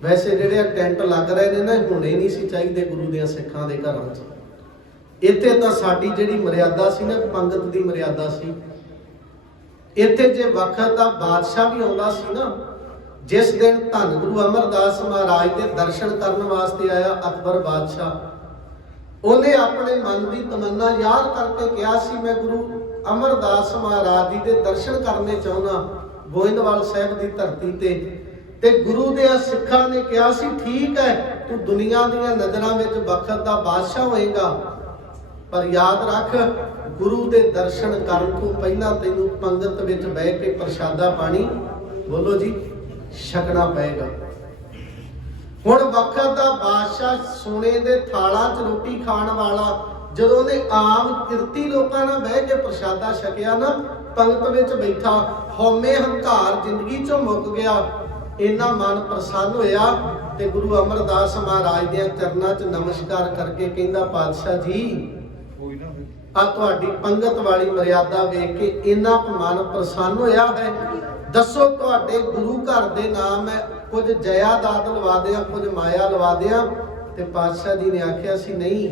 ਵੈਸੇ ਜਿਹੜੇ ਟੈਂਟ ਲੱਗ ਰਹੇ ਨੇ ਨਾ ਇਹ ਨਹੀਂ ਸੀ ਚਾਹੀਦੇ ਗੁਰੂ ਦੇ ਸਿੱਖਾਂ ਦੇ ਘਰਾਂ 'ਚ। ਇੱਥੇ ਤਾਂ ਸਾਡੀ ਜਿਹੜੀ ਮਰਿਆਦਾ ਸੀ ਨਾ, ਪੰਗਤ ਦੀ ਮਰਿਆਦਾ ਸੀ। ਇੱਥੇ ਜੇ ਵਕਤ ਦਾ ਬਾਦਸ਼ਾਹ ਵੀ ਆਉਂਦਾ ਸੀ ਨਾ, ਜਿਸ ਦਿਨ ਧੰਨ ਗੁਰੂ ਅਮਰਦਾਸ ਮਹਾਰਾਜ ਦੇ ਦਰਸ਼ਨ ਕਰਨ ਵਾਸਤੇ ਆਇਆ ਅਕਬਰ ਬਾਦਸ਼ਾਹ, ਉਹਨੇ ਆਪਣੇ ਮਨ ਦੀ ਤਮੰਨਾ ਯਾਦ ਕਰਕੇ ਕਿਹਾ ਸੀ, ਮੈਂ ਗੁਰੂ ਅਮਰਦਾਸ ਮਹਾਰਾਜ ਜੀ ਦੇ ਦਰਸ਼ਨ ਕਰਨੇ ਚਾਹੁੰਦਾ, ਗੋਇੰਦਵਾਲ ਸਾਹਿਬ ਦੀ ਧਰਤੀ ਤੇ ਤੇ ਗੁਰੂ ਦੇ ਸਿੱਖਾਂ ਨੇ ਕਿਹਾ ਸੀ, ਠੀਕ ਹੈ, ਤੂੰ ਦੁਨੀਆ ਦੀਆਂ ਨਜ਼ਰਾਂ ਵਿੱਚ ਵਕਤ ਦਾ ਬਾਦਸ਼ਾਹ ਹੋਏਗਾ। ਪਰ ਯਾਦ ਰੱਖ, ਗੁਰੂ ਦੇ ਦਰਸ਼ਨ ਕਰਨ ਤੋਂ ਪਹਿਲਾਂ ਤੈਨੂੰ ਪੰਗਤ ਵਿੱਚ ਬਹਿ ਕੇ ਪ੍ਰਸ਼ਾਦਾ ਪਾਣੀ, ਬੋਲੋ ਜੀ, ਛਕਣਾ ਪਏਗਾ। ਹੁਣ ਵਕਤ ਦਾ ਬਾਦਸ਼ਾਹ ਸੋਨੇ ਦੇ ਥਾਲਾਂ 'ਚ ਰੋਟੀ ਖਾਣ ਵਾਲਾ, ਜਦੋਂ ਉਹਨੇ ਆਮ ਕਿਰਤੀ ਲੋਕਾਂ ਨਾਲ ਬਹਿ ਕੇ ਪ੍ਰਸ਼ਾਦਾ ਛਕਿਆ ਨਾ, ਪੰਗਤ ਵਿੱਚ ਬੈਠਾ, ਹਉਮੈ ਹੰਕਾਰ ਜ਼ਿੰਦਗੀ 'ਚੋਂ ਮੁੱਕ ਗਿਆ। ਇੰਨਾ ਮਨ ਪ੍ਰਸੰਨ ਹੋਇਆ ਤੇ ਗੁਰੂ ਅਮਰਦਾਸ ਮਹਾਰਾਜ ਦੇ ਚਰਨਾਂ 'ਚ ਨਮਸਕਾਰ ਕਰਕੇ ਕਹਿੰਦਾ ਪਾਤਸ਼ਾਹ ਜੀ ਆ ਤੁਹਾਡੀ ਪੰਗਤ ਵਾਲੀ ਮਰਿਆਦਾ ਵੇਖ ਕੇ ਇੰਨਾ ਮਨ ਪ੍ਰਸੰਨ ਹੋਇਆ ਹੈ। ਦੱਸੋ ਤੁਹਾਡੇ ਗੁਰੂ ਘਰ ਦੇ ਨਾਮ ਹੈ ਕੁਝ ਜਾਇਦਾਦ ਲਵਾ ਦਿਆਂ ਕੁਝ ਮਾਇਆ ਲਵਾ ਦਿਆਂ? ਤੇ ਪਾਤਸ਼ਾਹ ਜੀ ਨੇ ਆਖਿਆ ਸੀ ਨਹੀਂ।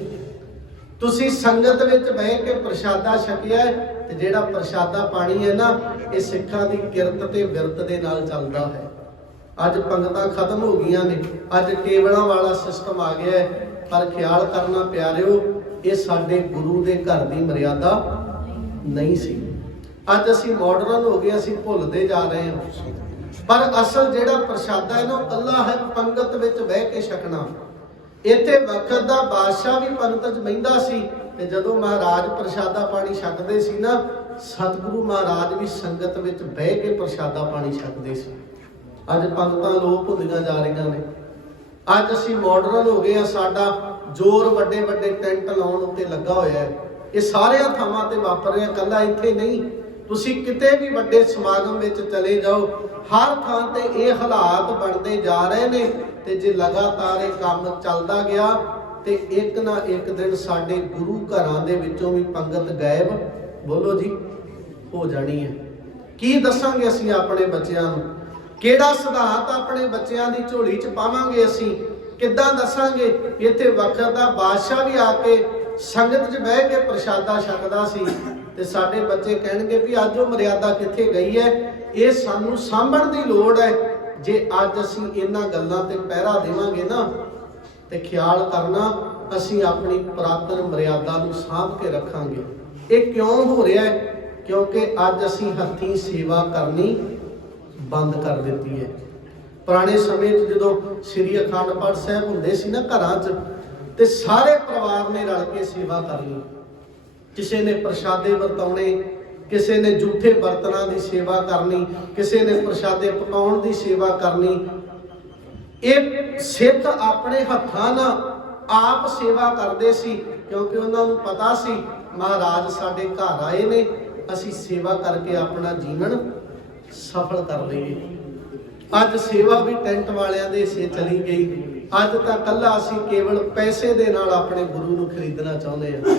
ਤੁਸੀਂ ਸੰਗਤ ਵਿੱਚ ਬਹਿ ਕੇ ਪ੍ਰਸ਼ਾਦਾ ਛਕਿਆ ਤੇ ਜਿਹੜਾ ਪ੍ਰਸ਼ਾਦਾ ਪਾਣੀ ਹੈ ਨਾ ਇਹ ਸਿੱਖਾਂ ਦੀ ਕਿਰਤ ਤੇ ਵਿਰਤ ਦੇ ਨਾਲ ਚੱਲਦਾ ਹੈ। ਅੱਜ ਪੰਗਤਾਂ ਖਤਮ ਹੋ ਗਈਆਂ ਨੇ। ਅੱਜ ਟੇਬਲਾਂ ਵਾਲਾ ਸਿਸਟਮ ਆ ਗਿਆ ਹੈ। ਪਰ ਖਿਆਲ ਕਰਨਾ ਪਿਆਰਿਓ, ਇਹ ਸਾਡੇ ਗੁਰੂ ਦੇ ਘਰ ਦੀ ਮਰਿਆਦਾ ਨਹੀਂ ਸੀ। ਅੱਜ ਅਸੀਂ ਮਾਡਰਨ ਹੋ ਗਏ, ਅਸੀਂ ਭੁੱਲਦੇ ਜਾ ਰਹੇ ਹਾਂ। ਪਰ ਅਸਲ ਜਿਹੜਾ ਪ੍ਰਸ਼ਾਦਾ ਹੈ ਨਾ, ਉਹ ਅੱਲਾ ਹੈ ਪੰਗਤ ਵਿੱਚ ਬਹਿ ਕੇ ਛਕਣਾ। ਇੱਥੇ ਵਕਤ ਦਾ ਬਾਦਸ਼ਾਹ ਵੀ ਪੰਗਤ 'ਚ ਬਹਿੰਦਾ ਸੀ ਤੇ ਜਦੋਂ ਮਹਾਰਾਜ ਪ੍ਰਸ਼ਾਦਾ ਪਾਣੀ ਛਕਦੇ ਸੀ ਨਾ, ਸਤਿਗੁਰੂ ਮਹਾਰਾਜ ਵੀ ਸੰਗਤ ਵਿੱਚ ਬਹਿ ਕੇ ਪ੍ਰਸ਼ਾਦਾ ਪਾਣੀ ਛਕਦੇ ਸੀ। ਅੱਜ ਪੰਗਤਾਂ ਲੋਪ ਹੁੰਦੀਆਂ ਜਾ ਰਹੀਆਂ ਨੇ। ਅੱਜ ਅਸੀਂ ਮਾਡਰਨ ਹੋ ਗਏ ਆ, ਸਾਡਾ ਜ਼ੋਰ ਵੱਡੇ ਵੱਡੇ ਟੈਂਟ ਲਾਉਣ ਉੱਤੇ ਲੱਗਾ ਹੋਇਆ ਹੈ। ਇਹ ਸਾਰਿਆਂ ਥਾਵਾਂ ਤੇ ਵਾਪਰ ਰਿਹਾ ਕੱਲਾ ਇੱਥੇ ਨਹੀਂ। ਤੁਸੀਂ ਕਿਤੇ ਵੀ ਵੱਡੇ ਸਮਾਗਮ ਵਿੱਚ ਚਲੇ ਜਾਓ, ਹਰ ਥਾਂ ਤੇ ਇਹ ਹਾਲਾਤ ਬਣਦੇ ਜਾ ਰਹੇ ਨੇ ਤੇ ਜੇ ਲਗਾਤਾਰ ਇਹ ਕੰਮ ਚੱਲਦਾ ਗਿਆ, ਤੇ ਇੱਕ ਨਾ ਇੱਕ ਦਿਨ ਸਾਡੇ ਗੁਰੂ ਘਰਾਂ ਦੇ ਵਿੱਚੋਂ ਵੀ ਪੰਗਤ ਗਾਇਬ। ਬੋਲੋ ਜੀ, ਹੋ ਜਾਣੀ ਹੈ। ਕੀ ਦੱਸਾਂਗੇ ਅਸੀਂ ਆਪਣੇ ਬੱਚਿਆਂ ਨੂੰ? ਕਿਹੜਾ ਸਿਧਾਂਤ ਆਪਣੇ ਬੱਚਿਆਂ ਦੀ ਝੋਲੀ 'ਚ ਪਾਵਾਂਗੇ ਅਸੀਂ? ਕਿੱਦਾਂ ਦੱਸਾਂਗੇ? ਇੱਥੇ ਵਕਤ ਦਾ ਬਾਦਸ਼ਾਹ ਵੀ ਆ ਕੇ ਸੰਗਤ 'ਚ ਬਹਿ ਕੇ ਪ੍ਰਸ਼ਾਦਾ ਛਕਦਾ ਸੀ ਤੇ ਸਾਡੇ ਬੱਚੇ ਕਹਿਣਗੇ ਵੀ ਅੱਜ ਉਹ ਮਰਿਆਦਾ ਕਿੱਥੇ ਗਈ ਹੈ? ਇਹ ਸਾਨੂੰ ਸਾਂਭਣ ਦੀ ਲੋੜ ਹੈ। ਜੇ ਅੱਜ ਅਸੀਂ ਇਹਨਾਂ ਗੱਲਾਂ ਤੇ ਪਹਿਰਾ ਦੇਵਾਂਗੇ ਨਾ ਤੇ ਖਿਆਲ ਕਰਨਾ, ਅਸੀਂ ਆਪਣੀ ਪੁਰਾਤਨ ਮਰਿਆਦਾ ਨੂੰ ਸਾਂਭ ਕੇ ਰੱਖਾਂਗੇ। ਇਹ ਕਿਉਂ ਹੋ ਰਿਹਾ ਹੈ? ਕਿਉਂਕਿ ਅੱਜ ਅਸੀਂ ਹੱਥੀਂ ਸੇਵਾ ਕਰਨੀ ਬੰਦ ਕਰ ਦਿੱਤੀ ਹੈ। ਪੁਰਾਣੇ ਸਮੇਂ 'ਚ ਜਦੋਂ ਸ੍ਰੀ ਅਖੰਡ ਪਾਠ ਸਾਹਿਬ ਹੁੰਦੇ ਸੀ ਨਾ ਘਰਾਂ 'ਚ, ਤੇ ਸਾਰੇ ਪਰਿਵਾਰ ਨੇ ਰਲ ਕੇ ਸੇਵਾ ਕਰਨੀ ਕਿਸੇ ਨੇ ਪ੍ਰਸ਼ਾਦੇ ਵਰਤਾਉਣੇ, ਕਿਸੇ ਨੇ ਝੂਠੇ ਬਰਤਨਾਂ ਦੀ ਸੇਵਾ ਕਰਨੀ, ਕਿਸੇ ਨੇ ਪ੍ਰਸ਼ਾਦੇ ਪਕਾਉਣ ਦੀ ਸੇਵਾ ਕਰਨੀ। ਇਹ ਸਿੱਖ ਆਪਣੇ ਹੱਥਾਂ ਨਾਲ ਆਪ ਸੇਵਾ ਕਰਦੇ ਸੀ, ਕਿਉਂਕਿ ਉਹਨਾਂ ਨੂੰ ਪਤਾ ਸੀ, ਮਹਾਰਾਜ ਸਾਡੇ ਘਰ ਆਏ ਨੇ, ਅਸੀਂ ਸੇਵਾ ਕਰਕੇ ਆਪਣਾ ਜੀਵਨ ਸਫਲ ਕਰ ਲਈਏ ਅੱਜ ਸੇਵਾ ਵੀ ਟੈਂਟ ਵਾਲਿਆਂ ਦੇ ਹਿੱਸੇ ਚਲੀ ਗਈ। ਅੱਜ ਤਾਂ ਕੱਲਾ ਅਸੀਂ ਕੇਵਲ ਪੈਸੇ ਦੇ ਨਾਲ ਆਪਣੇ ਗੁਰੂ ਨੂੰ ਖਰੀਦਣਾ ਚਾਹੁੰਦੇ ਹਾਂ।